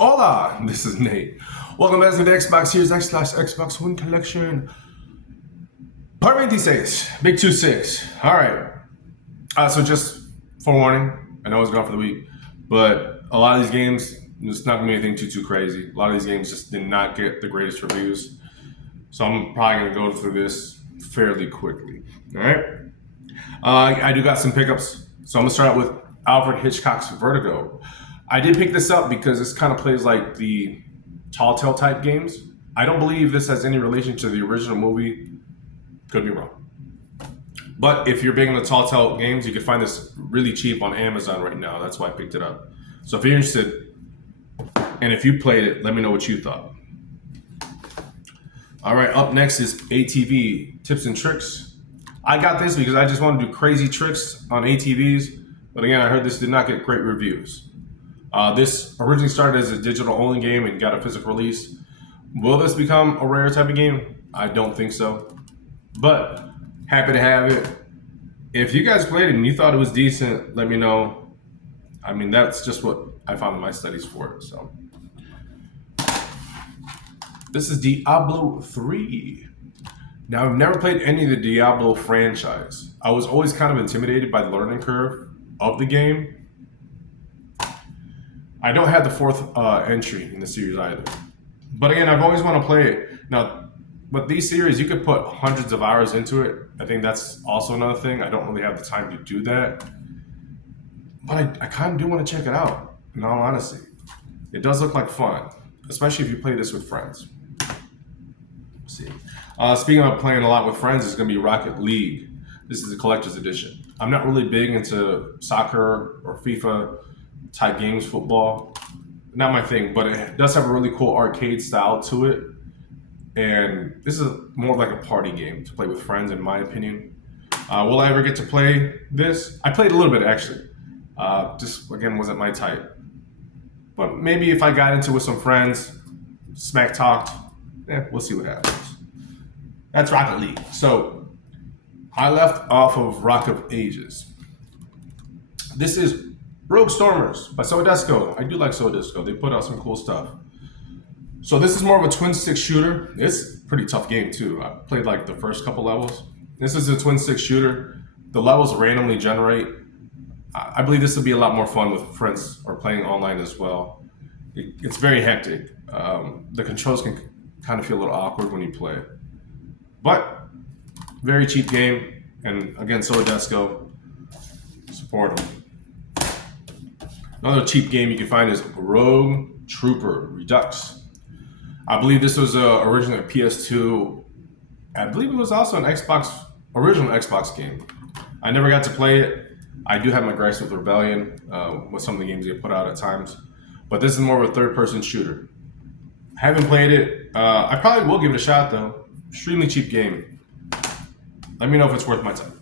Hola, this is Nate. Welcome back to the Xbox Series X / Xbox One Collection. Part Ventiseis, Big 2-6. Alright. So just forewarning, I know it's gone for the week, but a lot of these games, it's not going to be anything too crazy. A lot of these games just did not get the greatest reviews. So I'm probably going to go through this fairly quickly. Alright? I do got some pickups. So I'm going to start out with Alfred Hitchcock's Vertigo. I did pick this up because this kind of plays like the Tall Tale type games. I don't believe this has any relation to the original movie. Could be wrong. But if you're big into Tall Tale games, you can find this really cheap on Amazon right now. That's why I picked it up. So if you're interested, and if you played it, let me know what you thought. All right, up next is ATV Tips and Tricks. I got this because I just want to do crazy tricks on ATVs. But again, I heard this did not get great reviews. This originally started as a digital-only game and got a physical release. Will this become a rare type of game? I don't think so. But happy to have it. If you guys played it and you thought it was decent, let me know. I mean, that's just what I found in my studies for it. So, this is Diablo 3. Now, I've never played any of the Diablo franchise. I was always kind of intimidated by the learning curve of the game. I don't have the fourth entry in the series either. But again, I've always wanted to play it. Now, with these series, you could put hundreds of hours into it. I think that's also another thing. I don't really have the time to do that. But I kind of do want to check it out, in all honesty. It does look like fun, especially if you play this with friends. Let's see. Speaking of playing a lot with friends, it's going to be Rocket League. This is the collector's edition. I'm not really big into soccer or FIFA type games, football, not my thing, but it does have a really cool arcade style to it. And this is more like a party game to play with friends, in my opinion. Will I ever get to play this? I played a little bit actually. Just again, wasn't my type. But maybe if I got into it with some friends, smack talked, we'll see what happens. That's Rocket League. So I left off of Rock of Ages. This is Rogue Stormers by Soadesco. I do like Soadesco. They put out some cool stuff. So this is more of a twin stick shooter. It's a pretty tough game too. I played like the first couple levels. This is a twin stick shooter. The levels randomly generate. I believe this will be a lot more fun with friends or playing online as well. It's very hectic. The controls can kind of feel a little awkward when you play it. But very cheap game. And again, Soadesco, support them. Another cheap game you can find is Rogue Trooper Redux. I believe this was originally a PS2. I believe it was also an original Xbox game. I never got to play it. I do have my gripes with Rebellion, with some of the games they put out at times. But this is more of a third-person shooter. Haven't played it. I probably will give it a shot, though. Extremely cheap game. Let me know if it's worth my time.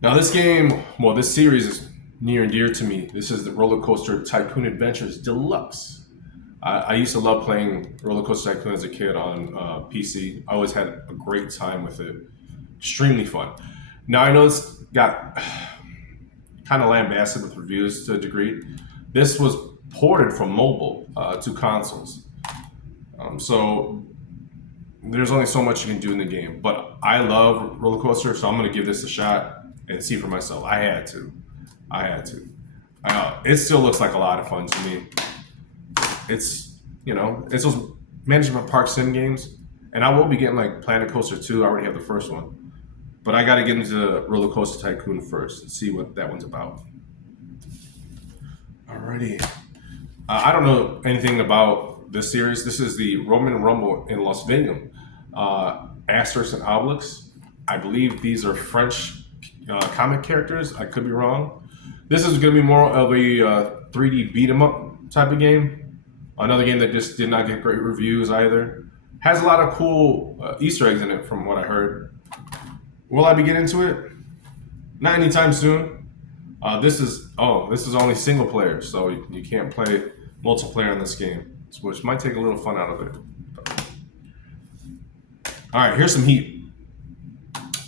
Now this game, well, this series is near and dear to me. This is the Roller Coaster Tycoon Adventures Deluxe. I used to love playing Roller Coaster Tycoon as a kid on PC. I always had a great time with it. Extremely fun. Now I know this got kind of lambasted with reviews to a degree. This was ported from mobile to consoles. So there's only so much you can do in the game. But I love Roller Coaster, so I'm going to give this a shot and see for myself. I had to. It still looks like a lot of fun to me. It's those management park sim games, and I will be getting like Planet Coaster 2. I already have the first one, but I got to get into Roller Coaster Tycoon first and see what that one's about. Alrighty. I don't know anything about this series. This is the Roman Rumble in Las Vegas. Asterix and Obelix. I believe these are French comic characters. I could be wrong. This is going to be more of a 3D beat 'em up type of game. Another game that just did not get great reviews either. Has a lot of cool Easter eggs in it from what I heard. Will I be getting into it? Not anytime soon. This is only single player, so you can't play multiplayer in this game, which might take a little fun out of it. All right, here's some heat.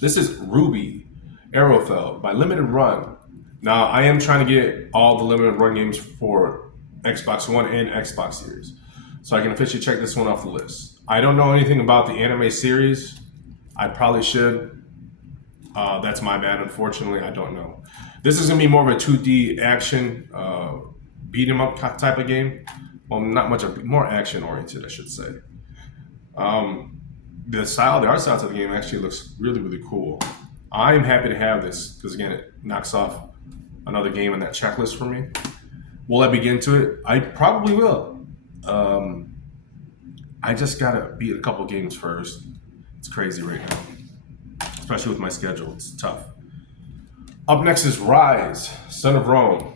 This is Ruby Arrowfell by Limited Run. Now, I am trying to get all the limited run games for Xbox One and Xbox Series, so I can officially check this one off the list. I don't know anything about the anime series. I probably should. That's my bad, unfortunately. I don't know. This is going to be more of a 2D action beat 'em up type of game. Well, not much, more action oriented, I should say. The art style of the game actually looks really, really cool. I'm happy to have this because, again, it knocks off another game on that checklist for me. Will I begin to it? I probably will. I just got to beat a couple games first. It's crazy right now, especially with my schedule. It's tough. Up next is Rise, Son of Rome.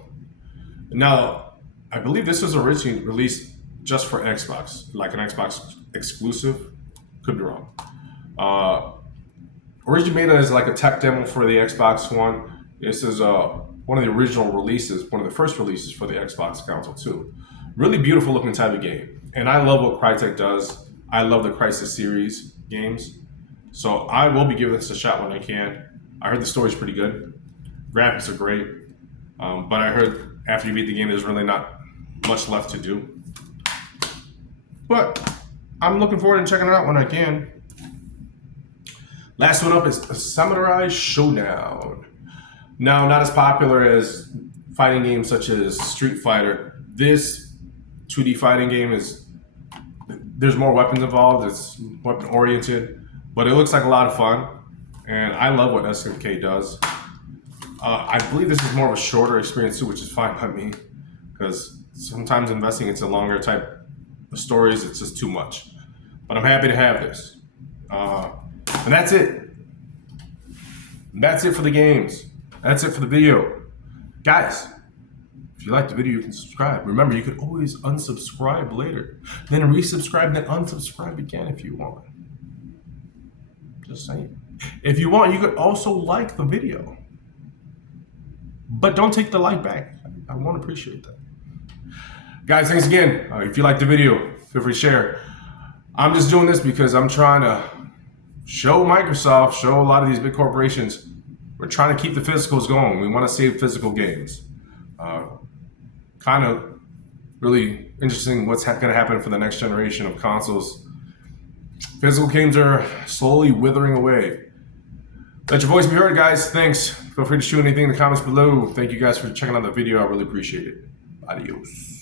Now, I believe this was originally released just for Xbox, like an Xbox exclusive. Could be wrong. Originally made as like a tech demo for the Xbox One. This is one of the original releases, one of the first releases for the Xbox console too. Really beautiful looking type of game. And I love what Crytek does. I love the Crysis series games. So I will be giving this a shot when I can. I heard the story's pretty good. Graphics are great. But I heard after you beat the game, there's really not much left to do. But I'm looking forward to checking it out when I can. Last one up is Samurai Showdown. Now, not as popular as fighting games such as Street Fighter. This 2D fighting game there's more weapons involved. It's weapon oriented, but it looks like a lot of fun. And I love what SNK does. I believe this is more of a shorter experience too, which is fine by me, because sometimes investing into longer type of stories, it's just too much. But I'm happy to have this. And that's it. That's it for the games. That's it for the video. Guys, if you like the video, you can subscribe. Remember, you could always unsubscribe later. Then resubscribe, then unsubscribe again if you want. Just saying. If you want, you could also like the video. But don't take the like back. I won't appreciate that. Guys, thanks again. If you liked the video, feel free to share. I'm just doing this because I'm trying to show Microsoft, show a lot of these big corporations, we're trying to keep the physicals going. We want to save physical games. Kind of really interesting what's going to happen for the next generation of consoles. Physical games are slowly withering away. Let your voice be heard, guys. Thanks. Feel free to shoot anything in the comments below. Thank you guys for checking out the video. I really appreciate it. Adios.